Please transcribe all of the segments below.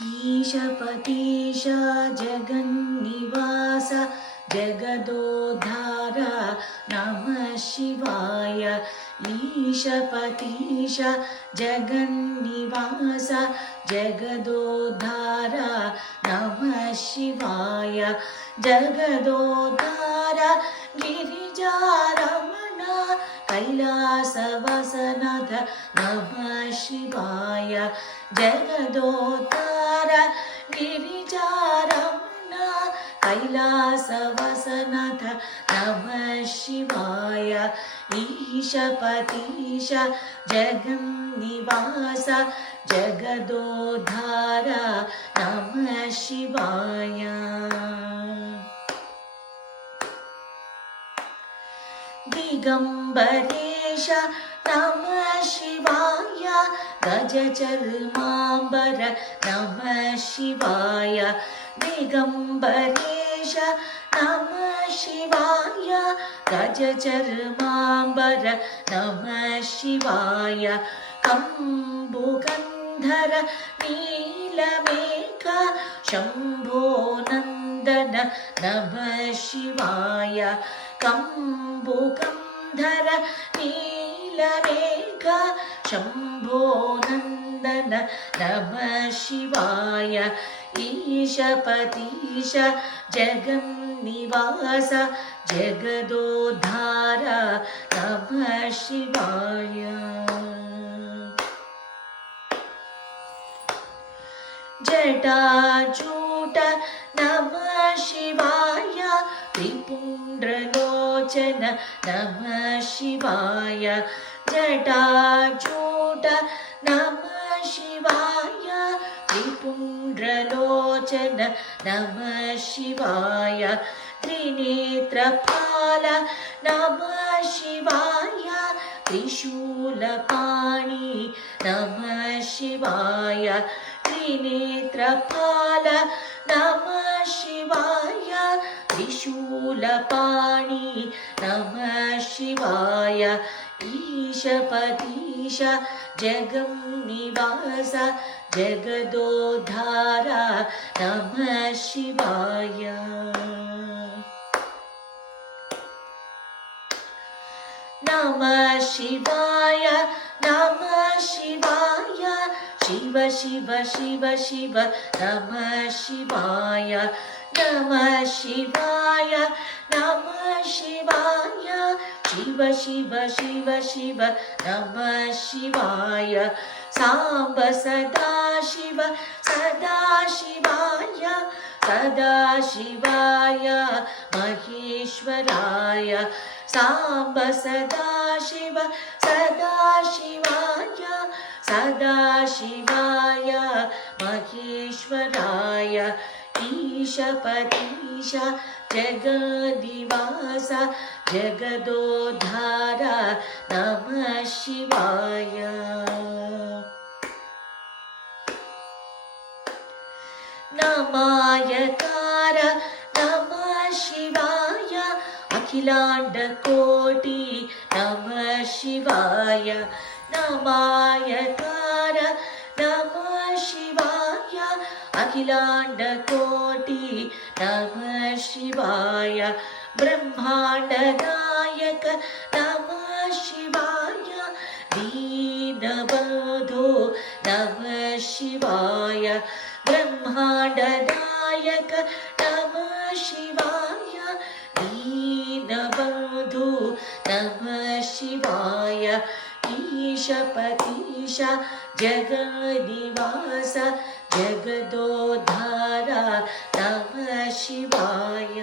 ईशपतीश जगन्निवास जगदोद्धार नमः शिवाय। ईशपतीश जगन्निवास जगदोद्धार नमः शिवाय। जगदोद्धार गिरिजारमण कैलासवसनद नमः शिवाय। जगदोद्धार गिरिजारमण कैलासवसनद नमः शिवाय। ईशपतीश जगन्निवास जगदोद्धार नमः शिवाय। दिगंबरेश नमः शिवाय। गजचर्मांबर नमः शिवाय। दिगंबरेश नमः शिवाय। गजचर्मांबर नमः शिवाय। कंबुगंधर नीलमेघ शंभो नंदन नमः शिवाय। कंबुगंधर नीलमेघ शंभो नंदन नमः शिवाय। ईशपतीश जगन्निवास जगदोद्धार नमः शिवाय। जटाजूट नमः शिवाय। त्रिपुंड्रलोचन नमः शिवाय। जटाजूट नमः शिवाय। त्रिपुंड्रलोचन नमः शिवाय। त्रिनेत्रपाल नमः शिवाय। त्रिशूलपाणि नमः शिवाय। त्रिनेत्रपाल नमः शिवाय। त्रिशूलपाणि नमः शिवाय। ईशपतीश जगन्निवास जगदोद्धार नमः शिवाय। नमः शिवाय नमः शिवाय। शिव शिव शिव शिव नमः शिवाय। नमः शिवाय नमः शिवाय। शिव शिव शिव शिव नमः शिवाय। सांब सदाशिव सदाशिवाय सदाशिवाय महेश्वराय। सांब सदाशिव सदाशिवाय सदाशिवाय महेश्वराय। ईशपतीश जगन्निवास जगदोद्धार नमः शिवाय। नमायकार नमः शिवाय। अखिलांडकोटि नमः शिवाय। नमायकार नमः शिवाय। अखिलांडकोटि नमः शिवाय। ब्रह्मांड नायक नमः शिवाय। दीनबंधो नमः शिवाय। ब्रह्मांड नायक नमः शिवाय। दीनबंधो नमः शिवाय। ईशपतीश जगन्निवास जगदोद्धार नमः शिवाय।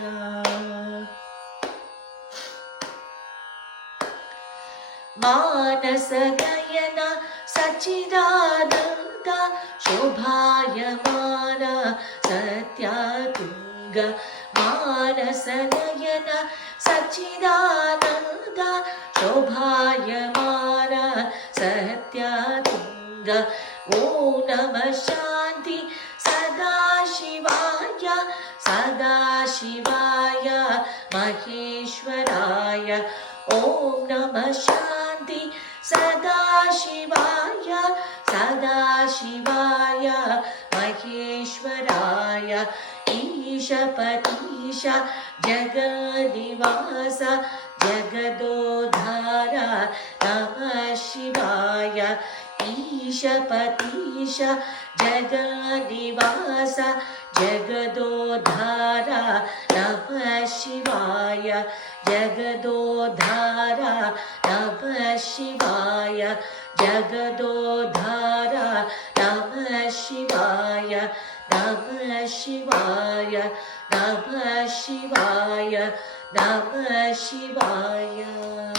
मानस नयन सच्चिदानंद शोभायमान सत्यातुंग। मानस नयन सच्चिदानंद शोभायमान सत्यातुंग। ओम नमः शांति सदाशिवाय सदाशिवाय महेश्वराय। ओम नमः शांति सदाशिवाय सदाशिवाय महेश्वराय। महेश्वराय ईशपतीश जगन्निवास जगदोद्धार नमः शिवाय ईशपतीश जगन्निवास जगदोद्धार नमः शिवाय जगदोद्धार नमः शिवाय जगदोद्धार नमः शिवाय नमः शिवाय नमः शिवाय नमः शिवाय